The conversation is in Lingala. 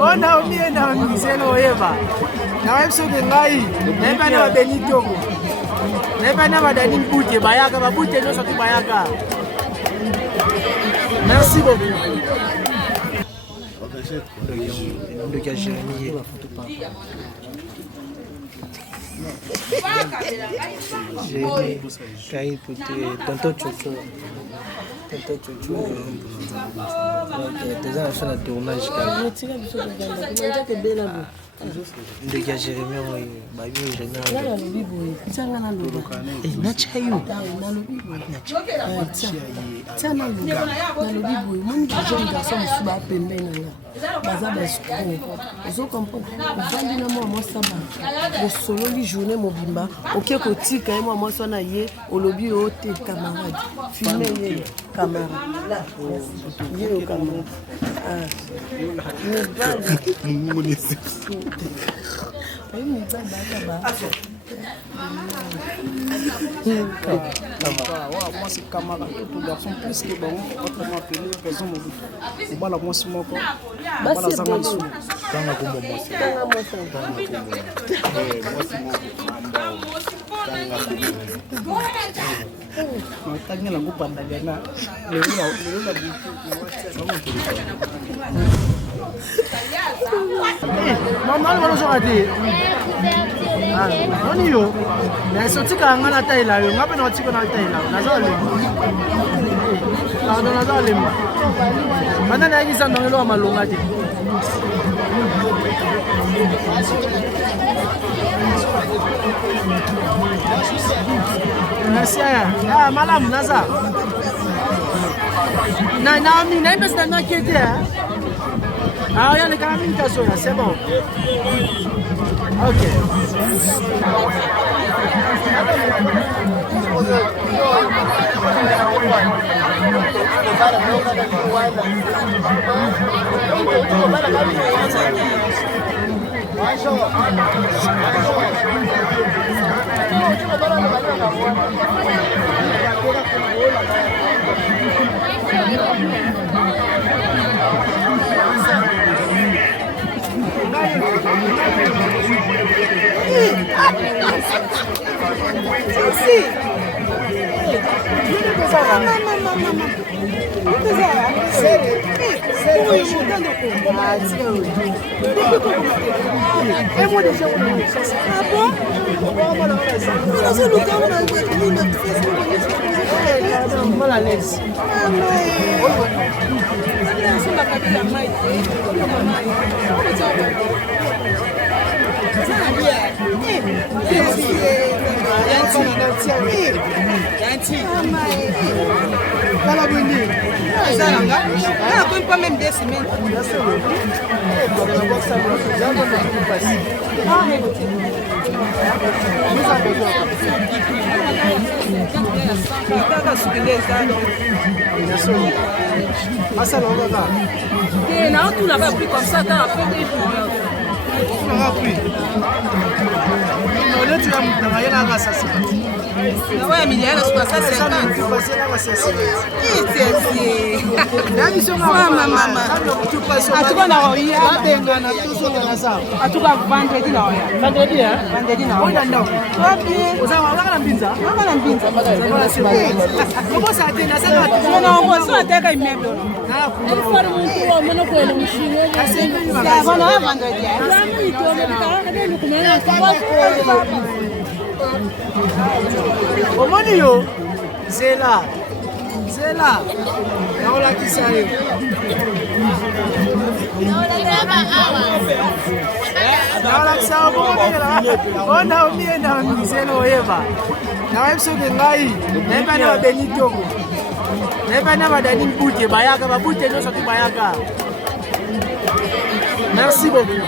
Ona omie na miselo oyeba. Na webso de ngai. Neba na Benito. Neba na badani bute bayaka babute no soki bayaka. Merci beaucoup. Le gars Jérémy Jérémy, Kaï Pouté, Tonton Chocho. Déjà, on fait un tournage. Le gars Jérémy, moi c'est Camara, tout garçon plus que bon, autrement appelé raison mobile. On va la moi sur mon corps. On va la zanga sous. Tanga kombo moi. Tanga la ngoupa ndagana. Le la maman on va rater. Ah, on y est. Mais sorti quand on a taille là, on a pas notre qu'on a taille là. Nazo le. Là nazo le. Mana na giza ndo lo malonga ti. Merci ah malam naza. Na mi na imbes na kete hein. Ah, il y a les communications là, c'est bon. Ok. Pas même des semaines. Tout l'avait pris comme ça, après On a pris. Non, là tu as mis dans la sasse. Ouais, mais il y a la 50. Tu passes là la sasse. La mission maman. Tu passes. En tout cas, na roya. Bengana toujours dans ça. En tout cas, vendredi na roya. Vendredi hein? Vendredi na roya. Toi bien. Oza mbinza? Wana mbinza. Comment ça tena ça? Non, moi ça teka immeuble. Il faut le monter au mono ko le mchine. Ça va na vendredi. Omonio, c'est là. On l'a qui ça est. On a mis un miselo Eva. Na webso de ngai, neba na Benito. Neba na badani bute bayaka babute no soki bayaka. Merci beaucoup.